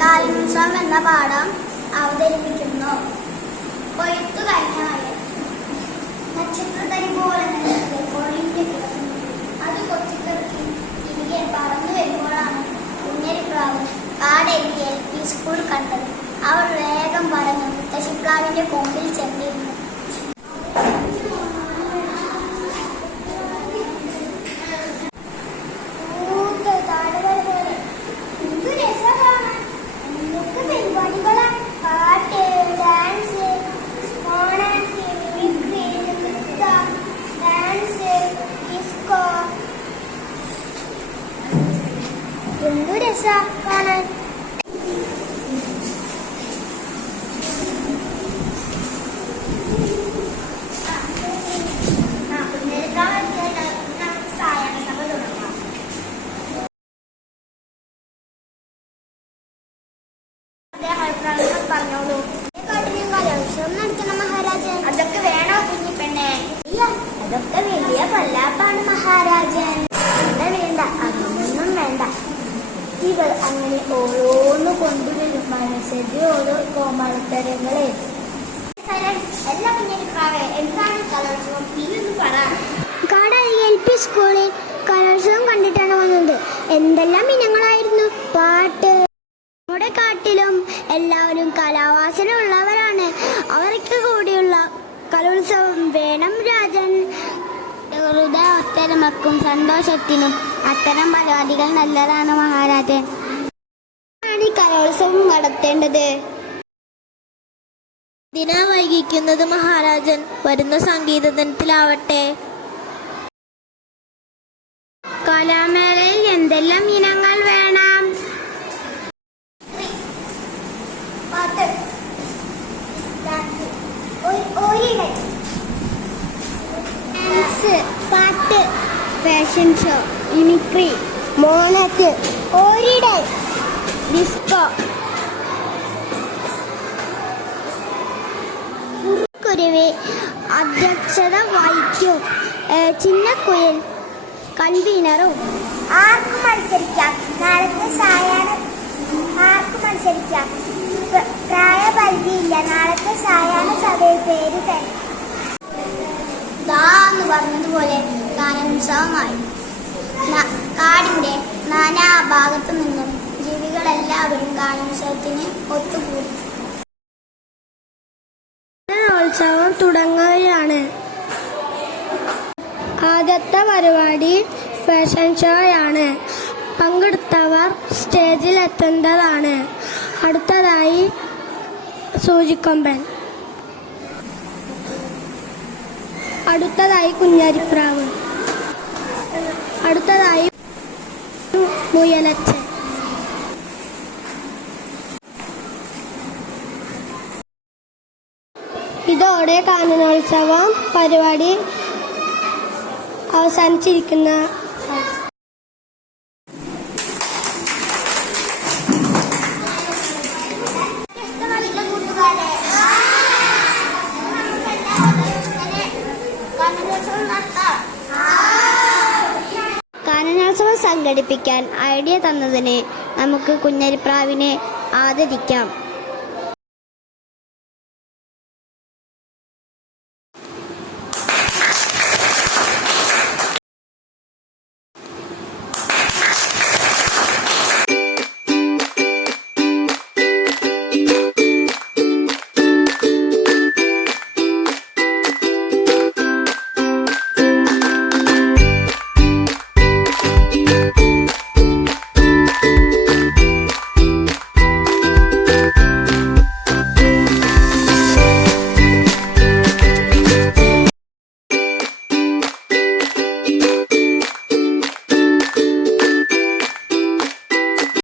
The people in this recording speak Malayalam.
കാലിനുത്സവം എന്ന പാഠം അവതരിപ്പിക്കുന്നു. കൊയ്ത്തു കഴിഞ്ഞ മഴ നക്ഷത്രത്തരി പോലെ കിടക്കുന്നു. അത് കൊത്തിക്കിടക്കി തിരികെ പറന്നു വരുമ്പോഴാണ് കുഞ്ഞരിപ്രാവ് കാടെഴുതി ഈ സ്കൂൾ കണ്ടത്. അവൾ വേഗം പറഞ്ഞു മുത്തശ്ശിപ്രാവിന്റെ കൊമ്പിൽ ചെന്നിരുന്നു. എന്തു രസ കാണാൻ? പറഞ്ഞോളൂ കാട്ടിലും കലോത്സവം നടത്തണം മഹാരാജൻ അതൊക്കെ വേണോ കുഞ്ഞിപ്പെണ്ണെ? അതൊക്കെ വലിയ കൊല്ലാപ്പാണ് മഹാരാജൻ. ഓരോന്ന് കൊണ്ടുവരും മനസ്സിന്റെ ഓരോ കോമാളിത്തരങ്ങളെ എല്ലാ കുഞ്ഞിക്കാവെ എന്താണ് കലോത്സവം? ഇതൊന്ന് പറ. കാടായി എൽ പി സ്കൂളിൽ കലോത്സവം കണ്ടിട്ടാണ് വന്നത്. എന്തെല്ലാം ഇനങ്ങളായിരുന്നു? പാട്ട്. നമ്മുടെ കാട്ടിലും എല്ലാവരും കലാവാസന ഉള്ളവരാണ് അവർക്ക് കൂടിയുള്ള കലോത്സവം വേണം രാജൻ. ഹൃദയ ഒത്തരമക്കും സന്തോഷത്തിനും അത്തരം പരിപാടികൾ നല്ലതാണ് മഹാരാജൻ. കലോത്സവം നടത്തേണ്ടത്. ദിനാ വൈകിക്കുന്നത് മഹാരാജൻ. വരുന്ന സംഗീത ദിനത്തിലാവട്ടെ കലാമേളയിൽ എന്തെല്ലാം ഇനങ്ങൾ വേണം? പാട്ട് പാട്ട് ഫാഷൻ ഷോ മിമിക്രി മോണറ്റ് ഒരിടൽ വഹിക്കും ചിന്ന ചിന്നക്കുയിൽ കൺവീനറും ആർക്ക് മത്സരിക്കാം. നാളത്തെ സായാഹ്ന ആർക്കും മത്സരിക്കാം. പ്രായപരിധിയില്ല. നാളത്തെ സായാഹ്ന സഭയിൽ പേര് തരും എന്ന് പറഞ്ഞതുപോലെ ഗാനോത്സവമായി കാടിന്റെ നാനാ ഭാഗത്തു നിന്നും ജീവികളെല്ലാവരും ഗാനോത്സവത്തിന് ഒത്തുകൂടി. ഉത്സവം തുടങ്ങുകയാണ് ആദ്യത്തെ പരിപാടി ഫാഷൻ ആണ്. പങ്കെടുത്തവർ സ്റ്റേജിൽ എത്തേണ്ടതാണ്. അടുത്തതായി സൂചിക്കൊമ്പൻ. അടുത്തതായി കുഞ്ഞാരിപ്രാവ്. അടുത്തതായി മുയലച്ചൻ. ഇതോടെ കാനനോത്സവം പരിപാടി അവസാനിച്ചിരിക്കുന്ന കാനനോത്സവം സംഘടിപ്പിക്കാൻ ഐഡിയ തന്നതിന് നമുക്ക് കുഞ്ഞരിപ്രാവിനെ ആദരിക്കാം.